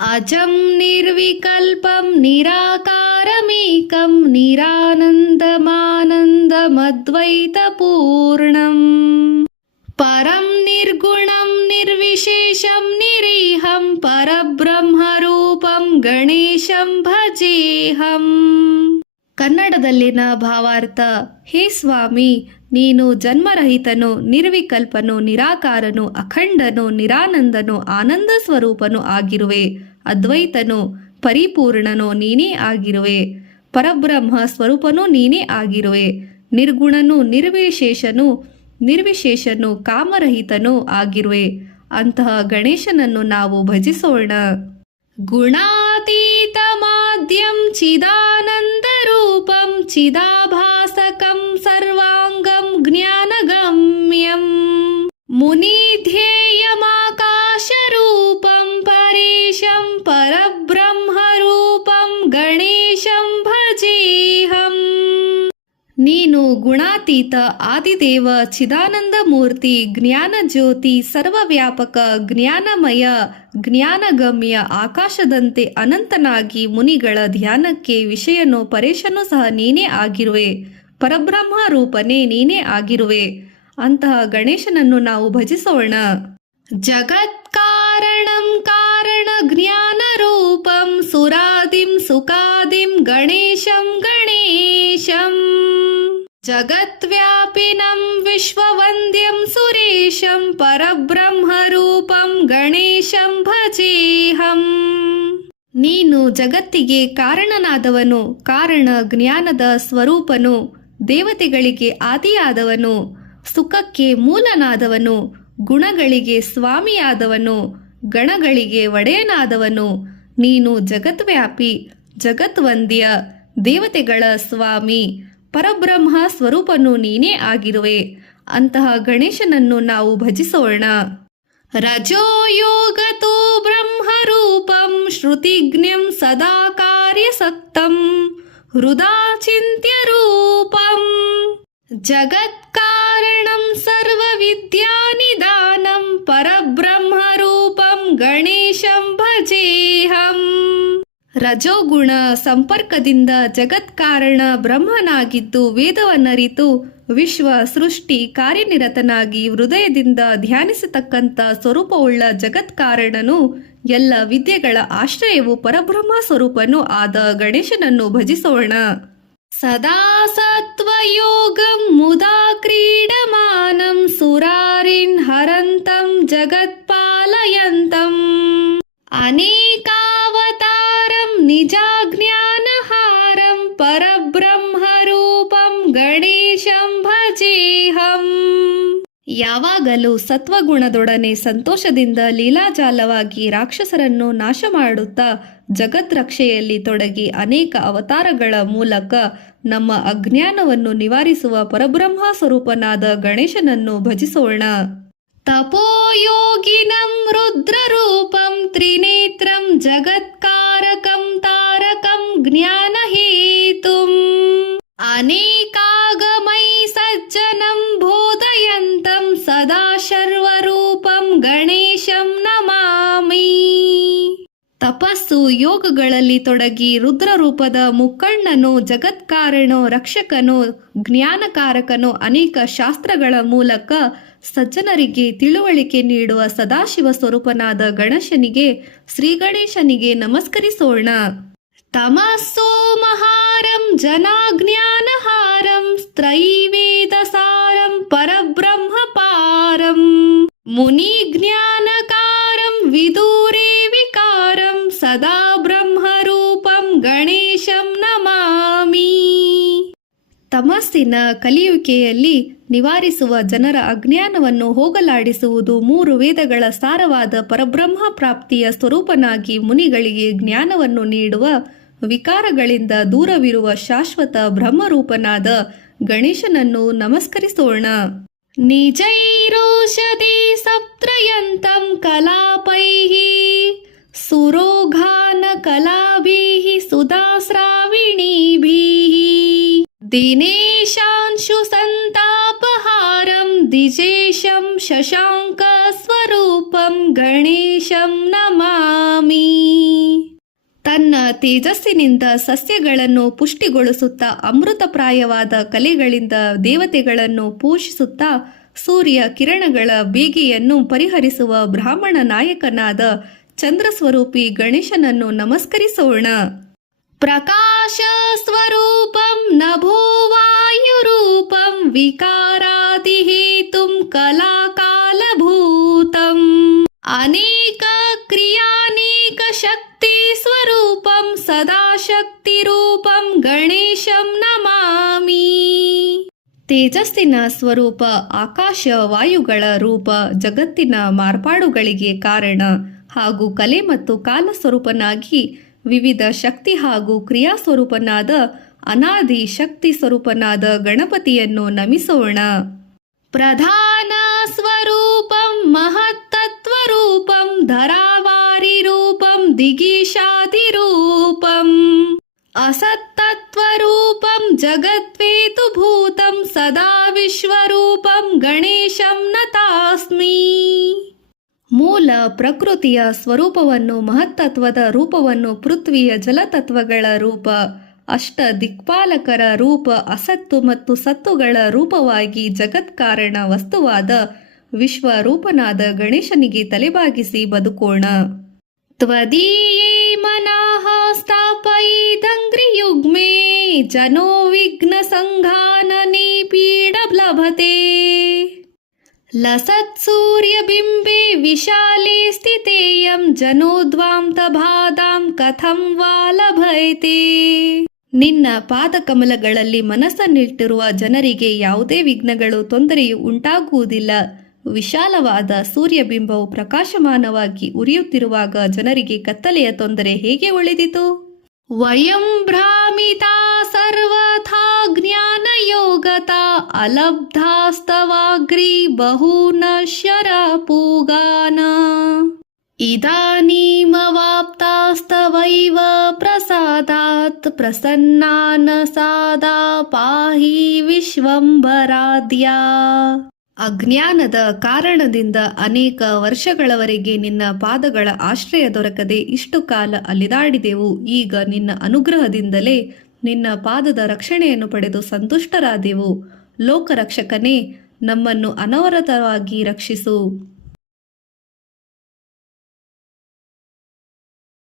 अजं निर्विकल्पं निराकारमेकं निरानन्दमानन्दमद्वैतपूर्णम् परं निर्गुणं निर्विशेषं निरीहं परब्रह्मरूपं गणेशं ಭಜೇಹಂ. ಕನ್ನಡದಲ್ಲಿನ ಭಾವಾರ್ಥ: ಹೇ ಸ್ವಾಮಿ, ನೀನು ಜನ್ಮರಹಿತನು, ನಿರ್ವಿಕಲ್ಪನು, ನಿರಾಕಾರನು, ಅಖಂಡನು, ನಿರಾನಂದನು, ಆನಂದ ಸ್ವರೂಪನು ಆಗಿರುವೆ. ಅದ್ವೈತನು, ಪರಿಪೂರ್ಣನು ನೀನೇ ಆಗಿರುವೆ. ಪರಬ್ರಹ್ಮ ಸ್ವರೂಪನೂ ನೀನೇ ಆಗಿರುವೆ. ನಿರ್ಗುಣನು, ನಿರ್ವಿಶೇಷನು, ಕಾಮರಹಿತನೂ ಆಗಿರುವೆ. ಅಂತಹ ಗಣೇಶನನ್ನು ನಾವು ಭಜಿಸೋಣ. ಗುಣಾತೀತಮಾದ್ಯಂ ಚಿದಾನಂದರೂಪಂ ಚಿದಾಭಾಸಕಂ ಸರ್ವಾಂಗಂ ಜ್ಞಾನಗಮ್ಯಂ ಮುನಿಧ್ಯೇಯಮಾಕಾಶರೂಪಂ ಪರೇಶಂ ಪರಬ್ರಹ್ಮರೂಪಂ ಗಣೇಶಂ ಭಜೇಹಂ. ನೀನು ಗುಣಾತೀತ, ಆದಿದೇವ, ಚಿದಾನಂದ ಮೂರ್ತಿ, ಜ್ಞಾನಜ್ಯೋತಿ, ಸರ್ವವ್ಯಾಪಕ, ಜ್ಞಾನಮಯ, ಜ್ಞಾನಗಮ್ಯ, ಆಕಾಶದಂತೆ ಅನಂತನಾಗಿ ಮುನಿಗಳ ಧ್ಯಾನಕ್ಕೆ ವಿಷಯನೋ ಪರೇಶನೂ ಸಹ ನೀನೇ ಆಗಿರುವೆ. ಪರಬ್ರಹ್ಮ ರೂಪನೇ ನೀನೇ ಆಗಿರುವೆ. ಅಂತಹ ಗಣೇಶನನ್ನು ನಾವು ಭಜಿಸೋಣ. ಜಗತ್ಕಾರಣಂ ಕಾರಣ ಜ್ಞಾನ ರೂಪಂ ಸುರಾದಿಂ ಸುಖಾದಿಂ ಗಣೇಶಂ ಜಗದ್ವ್ಯಾಪಿನಂ ವಿಶ್ವವಂದ್ಯಂ ಸುರೇಶಂ ಪರಬ್ರಹ್ಮರೂಪಂ ಗಣೇಶಂ ಭಜೇಹಂ. ನೀನು ಜಗತ್ತಿಗೆ ಕಾರಣನಾದವನು, ಕಾರಣ ಜ್ಞಾನದ ಸ್ವರೂಪನು, ದೇವತೆಗಳಿಗೆ ಆದಿಯಾದವನು, ಸುಖಕ್ಕೆ ಮೂಲನಾದವನು, ಗುಣಗಳಿಗೆ ಸ್ವಾಮಿಯಾದವನು, ಗಣಗಳಿಗೆ ಒಡೆಯನಾದವನು. ನೀನು ಜಗದ್ವ್ಯಾಪಿ, ಜಗದ್ವಂದ್ಯ, ದೇವತೆಗಳ ಸ್ವಾಮಿ, ಪರಬ್ರಹ್ಮ ಸ್ವರೂಪನು ನೀನೇ ಆಗಿರುವೆ. ಅಂತಹ ಗಣೇಶನನ್ನು ನಾವು ಭಜಿಸೋಣ. ರಜೋಯೋಗತೋ ಬ್ರಹ್ಮರೂಪಂ ಶ್ರುತಿಜ್ಞಂ ಸದಾ ಕಾರ್ಯಸಕ್ತಂ ಹೃದಾ ಚಿಂತ್ಯ ರೂಪಂ ಜಗತ್ಕಾರಣಂ ಸರ್ವವಿದ್ಯಾನಿದಾನಂ ಪರಬ್ರಹ್ಮರೂಪಂ ಗಣೇಶಂ ಭಜೇಹಂ. ರಜೋಗುಣ ಸಂಪರ್ಕದಿಂದ ಜಗತ್ಕಾರಣ ಬ್ರಹ್ಮನಾಗಿದ್ದು ವೇದವನ್ನರಿತು ವಿಶ್ವ ಸೃಷ್ಟಿ ಕಾರ್ಯನಿರತನಾಗಿ ಹೃದಯದಿಂದ ಧ್ಯಾನಿಸತಕ್ಕಂಥ ಸ್ವರೂಪವುಳ್ಳ ಜಗತ್ಕಾರಣನು, ಎಲ್ಲ ವಿದ್ಯೆಗಳ ಆಶ್ರಯವು ಪರಬ್ರಹ್ಮ ಸ್ವರೂಪನೂ ಆದ ಗಣೇಶನನ್ನು ಭಜಿಸೋಣ. ಸದಾ ಸತ್ವಯೋಗಂ ಮುದಾ ಕ್ರೀಡಮಾನಂ ಸುರಾರಿನ್ ಹರಂತಂ ಜಗತ್ಪಾಲಯಂತಂ ಅನೇಕಾವತಾರಂ ನಿಜಾಜ್ಞಾನಹಾರಂ ಪರಬ್ರಹ್ಮರೂಪಂ ಗಣೇಶಂ ಭಜೇಹಂ. ಯಾವಾಗಲೂ ಸತ್ವಗುಣದೊಡನೆ ಸಂತೋಷದಿಂದ ಲೀಲಾಜಾಲವಾಗಿ ರಾಕ್ಷಸರನ್ನು ನಾಶ ಮಾಡುತ್ತಾ ಜಗದ್ರಕ್ಷೆಯಲ್ಲಿ ತೊಡಗಿ ಅನೇಕ ಅವತಾರಗಳ ಮೂಲಕ ನಮ್ಮ ಅಜ್ಞಾನವನ್ನು ನಿವಾರಿಸುವ ಪರಬ್ರಹ್ಮ ಸ್ವರೂಪನಾದ ಗಣೇಶನನ್ನು ಭಜಿಸೋಣ. ತಪೋಯೋಗಿನಂ ರುದ್ರರೂಪಂ ತ್ರಿನೇತ್ರಂ ಜಗತ್ಕಾರಕಂ ತಾರಕಂ ಜ್ಞಾನಹೇತುಂ ಅನೇಕಾಗಮೈ ಸಜ್ಜನಂ ಬೋಧಯಂತಂ ಸದಾ ಶರ್ವರೂಪಂ ಗಣೇಶಂ ನಮಾಮಿ. ತಪಸ್ಸು ಯೋಗಗಳಲ್ಲಿ ತೊಡಗಿ ರುದ್ರರೂಪದ ಮುಕ್ಕಣ್ಣನು, ಜಗತ್ಕಾರಣೋ, ರಕ್ಷಕನೋ, ಜ್ಞಾನಕಾರಕನೋ, ಅನೇಕ ಶಾಸ್ತ್ರಗಳ ಮೂಲಕ ಸಜ್ಜನರಿಗೆ ತಿಳುವಳಿಕೆ ನೀಡುವ ಸದಾಶಿವ ಸ್ವರೂಪನಾದ ಗಣೇಶನಿಗೆ, ಶ್ರೀ ಗಣೇಶನಿಗೆ ನಮಸ್ಕರಿಸೋಣ. ತಮಸ್ಸೋ ಮಹಾರಂ ಜನಾಜ್ಞಾನಹಾರಂ ತ್ರೈವೇದಸಾರಂ ಪರಬ್ರಹ್ಮ ಪಾರಂ ಮುನಿ ಜ್ಞಾನಕಾರಂ ವಿದೂರೇ ವಿಕಾರಂ ಸದಾ ಬ್ರಹ್ಮರೂಪಂ ಗಣೇಶಂ ನಮಾಮಿ. ತಮಸ್ಸಿನ ಕಲಿಯುವಿಕೆಯಲ್ಲಿ ನಿವಾರಿಸುವ ಜನರ ಅಜ್ಞಾನವನ್ನು ಹೋಗಲಾಡಿಸುವುದು, ಮೂರು ವೇದಗಳ ಸಾರವಾದ ಪರಬ್ರಹ್ಮ ಪ್ರಾಪ್ತಿಯ ಸ್ವರೂಪನಾಗಿ ಮುನಿಗಳಿಗೆ ಜ್ಞಾನವನ್ನು ನೀಡುವ, ವಿಕಾರಗಳಿಂದ ದೂರವಿರುವ ಶಾಶ್ವತ ಬ್ರಹ್ಮರೂಪನಾದ ಗಣೇಶನನ್ನು ನಮಸ್ಕರಿಸೋಣ. ನಿಜೈರೋಷಧಿ ಸಪ್ತ್ರಯಂತಂ ಕಲಾಪೈಃ ಸುರೋಘಾನ ಕಲಾಭಿಃ ಸುಧಾಸ್ರಾವಿಣೀಭಿಃ ದಿನೇಶಾಂಶು ಸಂತಾಪಹಾರಂ ದಿಜೇಶಂ ಶಶಾಂಕ ಸ್ವರೂಪಂ ಗಣೇಶಂ ನಮಾಮಿ. ತೇಜಸ್ಸಿನಿಂದ ಸಸ್ಯಗಳನ್ನು ಪುಷ್ಟಿಗೊಳಿಸುತ್ತಾ ಅಮೃತಪ್ರಾಯವಾದ ಕಲೆಗಳಿಂದ ದೇವತೆಗಳನ್ನು ಪೋಷಿಸುತ್ತಾ ಸೂರ್ಯ ಕಿರಣಗಳ ಬೇಗೆಯನ್ನು ಪರಿಹರಿಸುವ ಬ್ರಾಹ್ಮಣ ನಾಯಕನಾದ ಚಂದ್ರಸ್ವರೂಪಿ ಗಣೇಶನನ್ನು ನಮಸ್ಕರಿಸೋಣ. ಪ್ರಕಾಶ ಸ್ವರೂಪಂ ನಭೋವಾಯುರೂಪಂ ವಿಕಾರಾದಿಹೇತುಂ ಕಲಾಕಾಲಭೂತಂ ಅನೇಕ ಕ್ರಿಯಾನೇಕ ಶಕ್ತಿ ಸ್ವರೂಪಂ ಸದಾಶಕ್ತಿರೂಪಂ ಗಣೇಶಂ ನಮಾಮಿ. ತೇಜಸ್ಸಿನ ಸ್ವರೂಪ ಆಕಾಶ ವಾಯುಗಳ ರೂಪ, ಜಗತ್ತಿನ ಮಾರ್ಪಾಡುಗಳಿಗೆ ಕಾರಣ ಹಾಗೂ ಕಲೆ ಮತ್ತು ಕಾಲ ಸ್ವರೂಪನಾಗಿ ವಿವಿಧ ಶಕ್ತಿ ಹಾಗೂ ಕ್ರಿಯಾ ಸ್ವರೂಪನಾದ ಅನಾದಿ ಶಕ್ತಿ ಸ್ವರೂಪನಾದ ಗಣಪತಿಯನ್ನು ನಮಿಸೋಣ. ಪ್ರಧಾನ ಸ್ವರೂಪಂ ಮಹತ್ತತ್ವರೂಪಂ ಧರಾವಾರಿ ರೂಪಂ ದಿಗೀಶಾದಿರೂಪಂ ಅಸತ್ತತ್ವರೂಪಂ ಜಗದ್ವೇತುಭೂತಂ ಸದಾ ವಿಶ್ವರೂಪಂ ಗಣೇಶಂ ನತಾಸ್ಮಿ. ಮೂಲ ಪ್ರಕೃತಿಯ ಸ್ವರೂಪವನ್ನು, ಮಹತ್ತತ್ವದ ರೂಪವನ್ನು, ಪೃಥ್ವಿಯ ಜಲತತ್ವಗಳ ರೂಪ, ಅಷ್ಟ ದಿಕ್ಪಾಲಕರ ರೂಪ, ಅಸತ್ತು ಮತ್ತು ಸತ್ತುಗಳ ರೂಪವಾಗಿ ಜಗತ್ಕಾರಣ ವಸ್ತುವಾದ ವಿಶ್ವರೂಪನಾದ ಗಣೇಶನಿಗೆ ತಲೆಬಾಗಿಸಿ ಬದುಕೋಣ. ತ್ವದೀಯೇ ಮನಃ ಸ್ಥಾಪಯಿದಂಗ್ರಿಯುಗ್ಮೇ ಜನೋ ವಿಘ್ನ ಸಂಘಾನನೆ ಪೀಡಬ್ಲಭತೆ ಲಸತ್ ಸೂರ್ಯಬಿಂಬೆ ವಿಶಾಲೆ ಸ್ಥಿತೇಯಂ ಜನೋದ್ವಾಂತಭಾದಾಂ ಕಥಂ ವಾ ಲಭಯತೆ. ನಿನ್ನ ಪಾದಕಮಲಗಳಲ್ಲಿ ಮನಸ್ಸನ್ನಿಟ್ಟಿರುವ ಜನರಿಗೆ ಯಾವುದೇ ವಿಘ್ನಗಳು, ತೊಂದರೆಯು ಉಂಟಾಗುವುದಿಲ್ಲ. ವಿಶಾಲವಾದ ಸೂರ್ಯಬಿಂಬವು ಪ್ರಕಾಶಮಾನವಾಗಿ ಉರಿಯುತ್ತಿರುವಾಗ ಜನರಿಗೆ ಕತ್ತಲೆಯ ತೊಂದರೆ ಹೇಗೆ ಉಳಿದಿತು? ವಯಂ ಭ್ರಾಮಿತಾ ಸರ್ವಥಾ ಜ್ಞಾನಯೋಗತಾ ಅಲಬ್ಧಾಸ್ತವಾಗ್ರಿ ಬಹೂನ ಶರಪೂಗಾನ ಇದಾನೀಮವಾಪ್ತಾಸ್ತವೈವ ಪ್ರಸಾದಾತ್ ಪ್ರಸನ್ನಾನ ಸಾದಾ ಪಾಹಿ ವಿಶ್ವಂಭರಾದ್ಯಾ. ಅಜ್ಞಾನದ ಕಾರಣದಿಂದ ಅನೇಕ ವರ್ಷಗಳವರೆಗೆ ನಿನ್ನ ಪಾದಗಳ ಆಶ್ರಯ ದೊರಕದೆ ಇಷ್ಟು ಕಾಲ ಅಲಿದಾಡಿದೆವು. ಈಗ ನಿನ್ನ ಅನುಗ್ರಹದಿಂದಲೇ ನಿನ್ನ ಪಾದದ ರಕ್ಷಣೆಯನ್ನು ಪಡೆದು ಸಂತುಷ್ಟರಾದೆವು. ಲೋಕರಕ್ಷಕನೇ, ನಮ್ಮನ್ನು ಅನವರತವಾಗಿ ರಕ್ಷಿಸು.